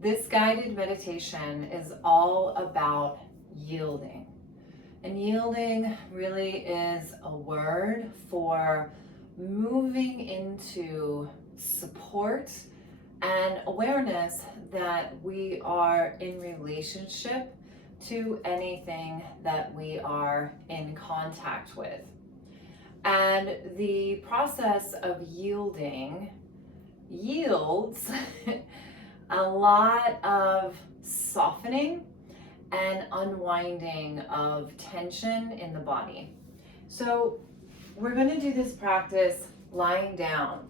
This guided meditation is all about yielding. And yielding really is a word for moving into support and awareness that we are in relationship to anything that we are in contact with. And the process of yielding yields a lot of softening and unwinding of tension in the body. So we're going to do this practice lying down,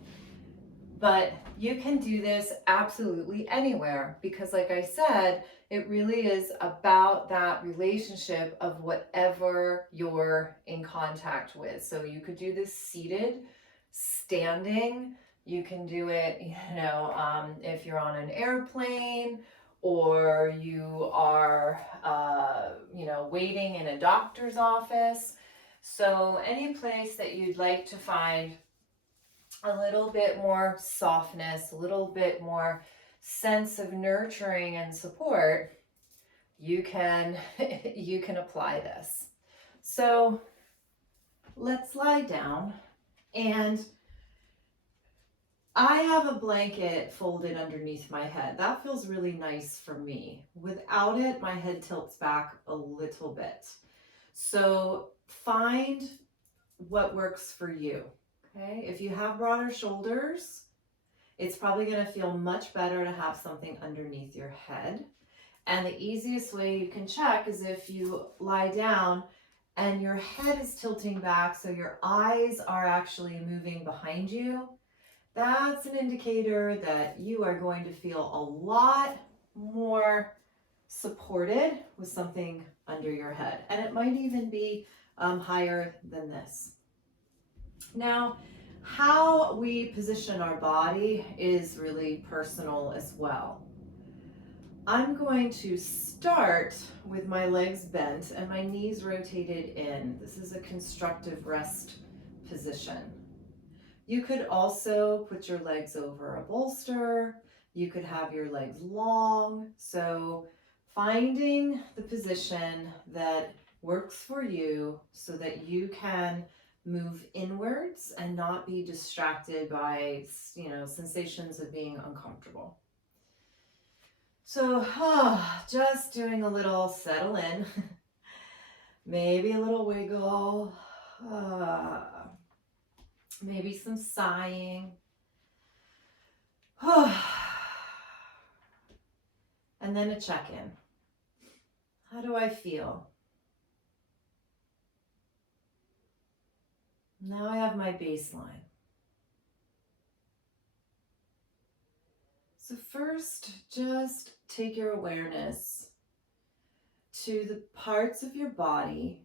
but you can do this absolutely anywhere because, like I said, it really is about that relationship of whatever you're in contact with. So you could do this seated, standing. You can do it, if you're on an airplane or you are, waiting in a doctor's office. So any place that you'd like to find a little bit more softness, a little bit more sense of nurturing and support, you can you can apply this. So let's lie down, and I have a blanket folded underneath my head. That feels really nice for me. Without it, my head tilts back a little bit. So find what works for you. Okay, if you have broader shoulders, it's probably going to feel much better to have something underneath your head. And the easiest way you can check is if you lie down and your head is tilting back, so your eyes are actually moving behind you. That's an indicator that you are going to feel a lot more supported with something under your head. And it might even be higher than this. Now, how we position our body is really personal as well. I'm going to start with my legs bent and my knees rotated in. This is a constructive rest position. You could also put your legs over a bolster. You could have your legs long. So finding the position that works for you so that you can move inwards and not be distracted by, sensations of being uncomfortable. So just doing a little settle in, maybe a little wiggle, maybe some sighing. And then a check-in. How do I feel? Now I have my baseline. So first, just take your awareness to the parts of your body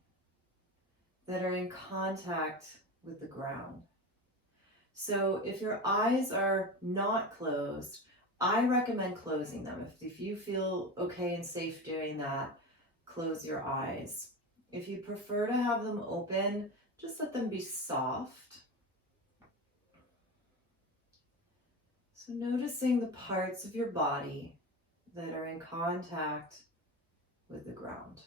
that are in contact with the ground. So if your eyes are not closed, I recommend closing them. If you feel okay and safe doing that, close your eyes. If you prefer to have them open, just let them be soft. So noticing the parts of your body that are in contact with the ground.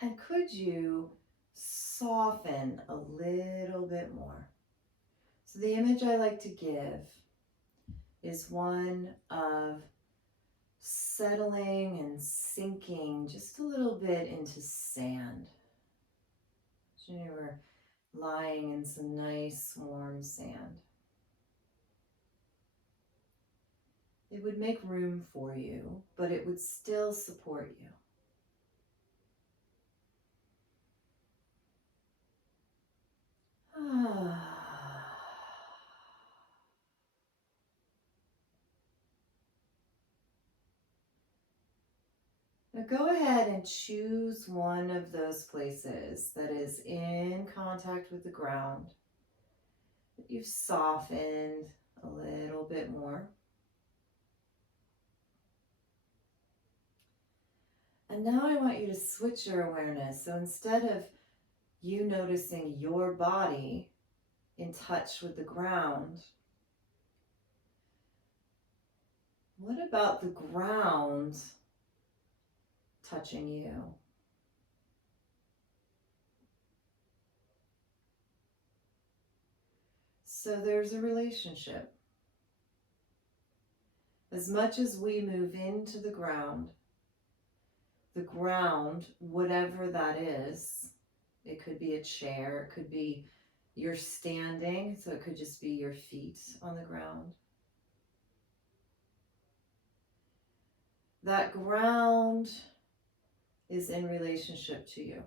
And could you soften a little bit more? So the image I like to give is one of settling and sinking just a little bit into sand. So you were lying in some nice warm sand. It would make room for you, but it would still support you. Now go ahead and choose one of those places that is in contact with the ground that you've softened a little bit more. And now I want you to switch your awareness. So instead of you noticing your body in touch with the ground, what about the ground touching you? So there's a relationship. As much as we move into the ground, whatever that is, it could be a chair, it could be you're standing, so it could just be your feet on the ground. That ground is in relationship to you.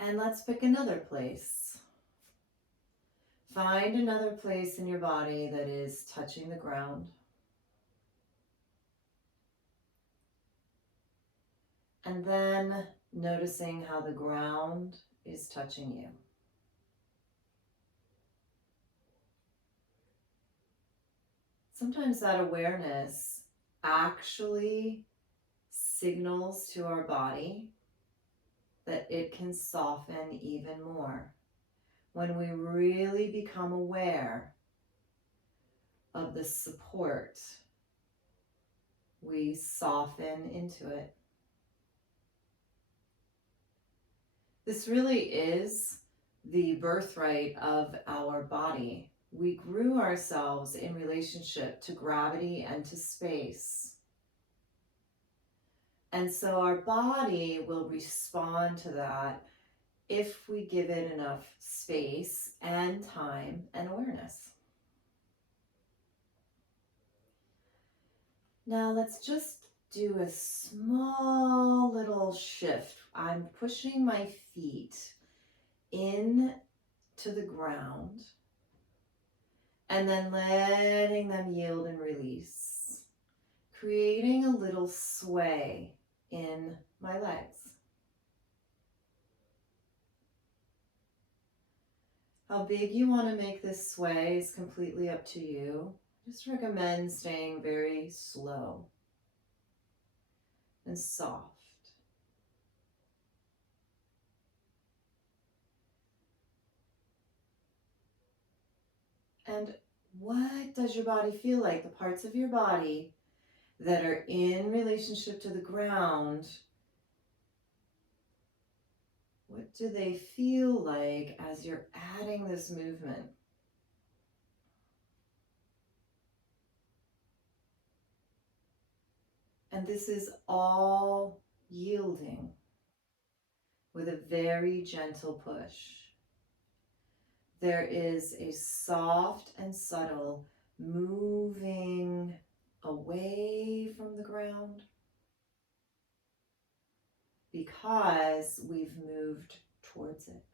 And let's pick another place. Find another place in your body that is touching the ground. And then noticing how the ground is touching you. Sometimes that awareness actually signals to our body that it can soften even more. When we really become aware of the support, we soften into it. This really is the birthright of our body. We grew ourselves in relationship to gravity and to space. And so our body will respond to that if we give it enough space and time and awareness. Now let's just do a small little shift. I'm pushing my feet in to the ground and then letting them yield and release, creating a little sway in my legs. How big you want to make this sway is completely up to you. Just recommend staying very slow and soft. And what does your body feel like? The parts of your body that are in relationship to the ground, what do they feel like as you're adding this movement? And this is all yielding with a very gentle push. There is a soft and subtle moving away from the ground because we've moved towards it.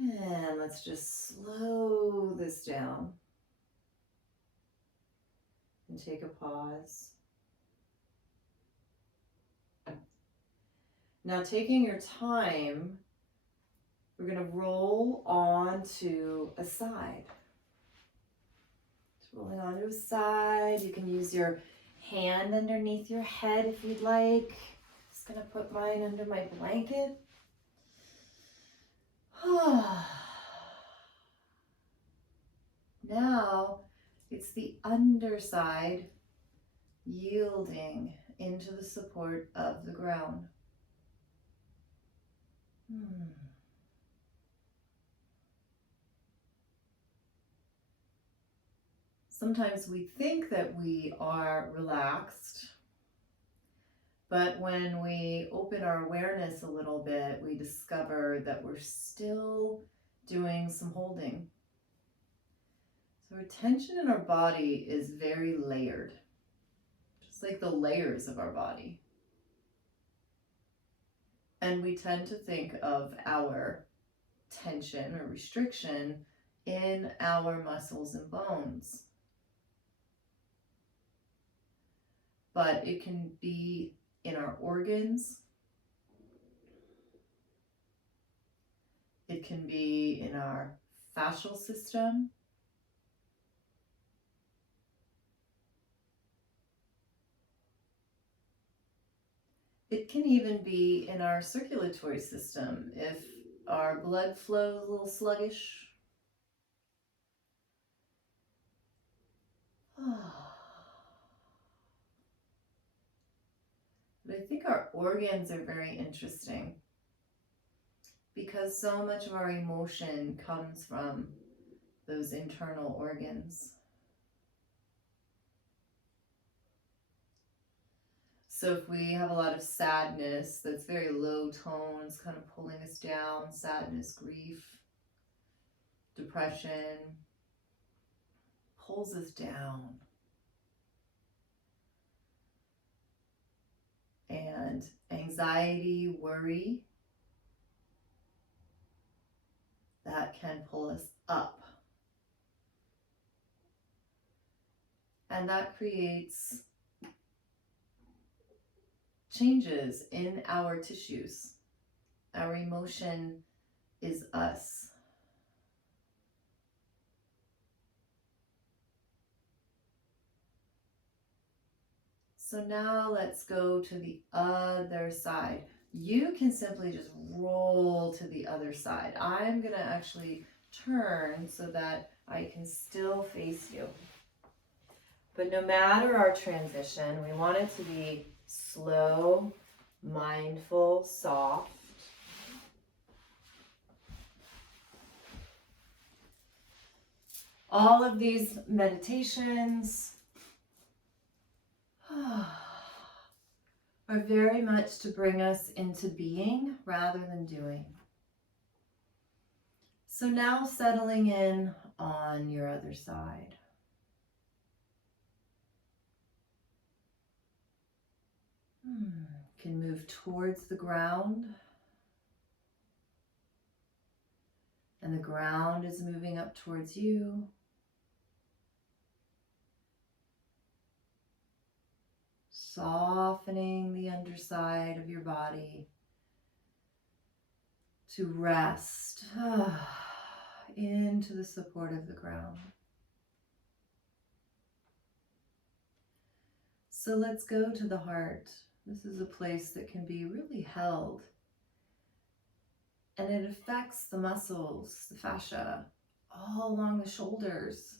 And let's just slow this down and take a pause. Now, taking your time, we're going to roll onto a side. Rolling onto a side. You can use your hand underneath your head if you'd like. Just going to put mine under my blanket. Now it's the underside yielding into the support of the ground. Sometimes we think that we are relaxed, but when we open our awareness a little bit, we discover that we're still doing some holding. So our tension in our body is very layered, just like the layers of our body. And we tend to think of our tension or restriction in our muscles and bones. But it can be in our organs. It can be in our fascial system. It can even be in our circulatory system if our blood flow is a little sluggish. But I think our organs are very interesting because so much of our emotion comes from those internal organs. So if we have a lot of sadness that's very low tones, kind of pulling us down, sadness, grief, depression, pulls us down. And anxiety, worry, that can pull us up. And that creates changes in our tissues. Our emotion is us. So now let's go to the other side. You can simply just roll to the other side. I'm going to actually turn so that I can still face you. But no matter our transition, we want it to be slow, mindful, soft. All of these meditations are very much to bring us into being rather than doing. So now settling in on your other side. Can move towards the ground. And the ground is moving up towards you. Softening the underside of your body to rest into the support of the ground. So let's go to the heart. This is a place that can be really held. And it affects the muscles, the fascia, all along the shoulders.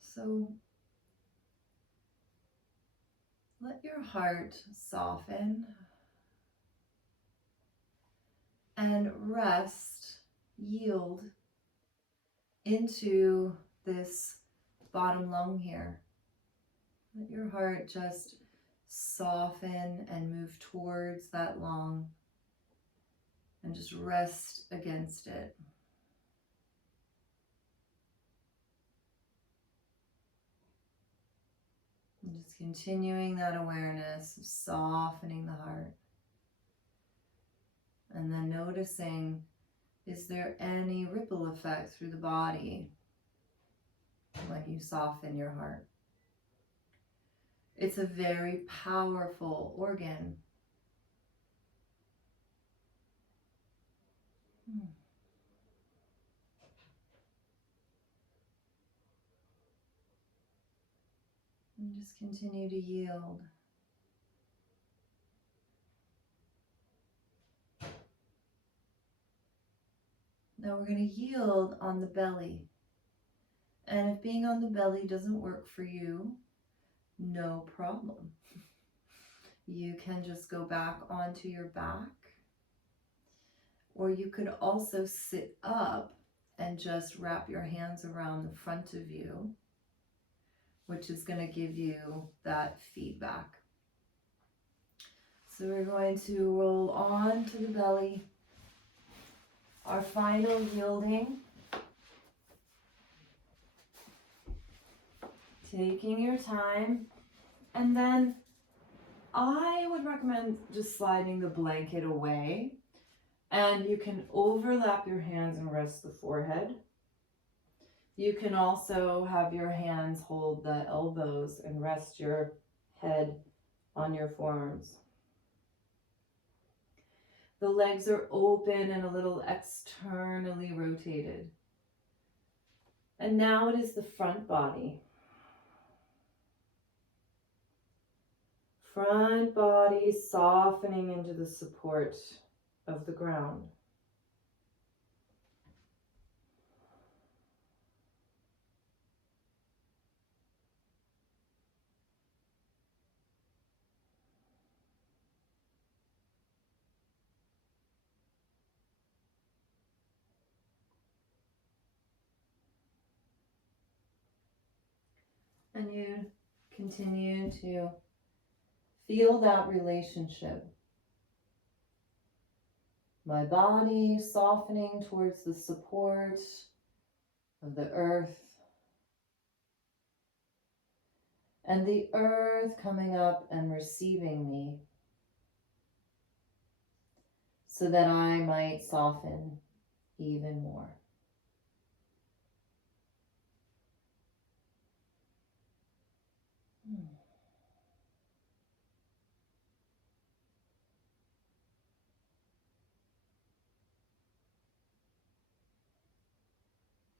So let your heart soften and rest, yield into this bottom lung here. Let your heart just soften and move towards that lung and just rest against it. And just continuing that awareness of softening the heart. And then noticing, is there any ripple effect through the body when you soften your heart? It's a very powerful organ. And just continue to yield. Now we're going to yield on the belly. And if being on the belly doesn't work for you, no problem. You can just go back onto your back. Or you could also sit up and just wrap your hands around the front of you, which is going to give you that feedback. So we're going to roll on to the belly. Our final yielding. Taking your time. And then I would recommend just sliding the blanket away. And you can overlap your hands and rest the forehead. You can also have your hands hold the elbows and rest your head on your forearms. The legs are open and a little externally rotated. And now it is the front body. Front body softening into the support of the ground. And you continue to feel that relationship. My body softening towards the support of the earth. And the earth coming up and receiving me so that I might soften even more.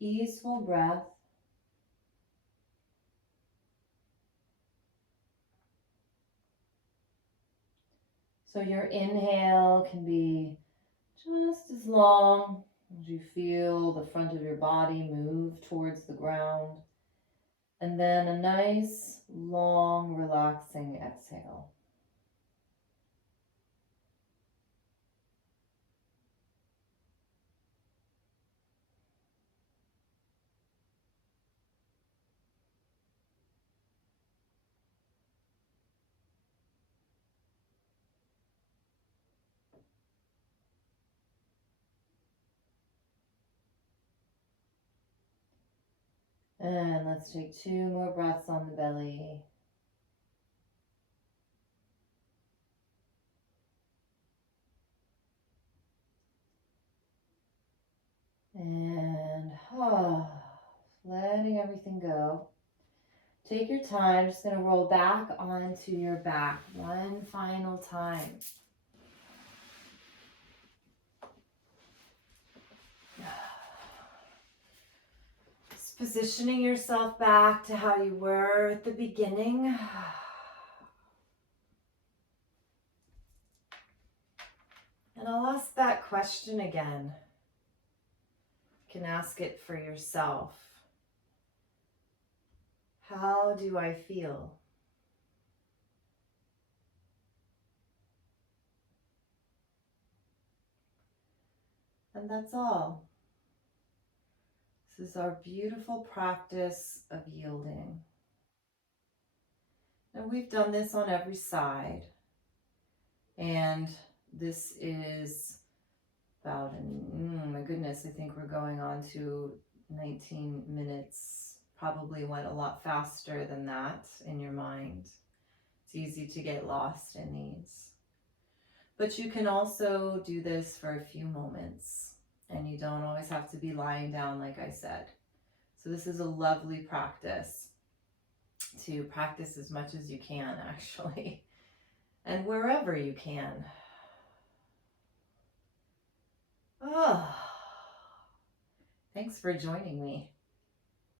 Easeful breath. So your inhale can be just as long as you feel the front of your body move towards the ground. And then a nice, long, relaxing exhale. And let's take 2 more breaths on the belly. And letting everything go. Take your time, just going to roll back onto your back one final time. Just positioning yourself back to how you were at the beginning. And I'll ask that question again. You can ask it for yourself. How do I feel? And that's all. This is our beautiful practice of yielding. And we've done this on every side. And this is about, my goodness, I think we're going on to 19 minutes. Probably went a lot faster than that in your mind. It's easy to get lost in these. But you can also do this for a few moments. And you don't always have to be lying down, like I said. So this is a lovely practice to practice as much as you can, actually, and wherever you can. Oh, thanks for joining me.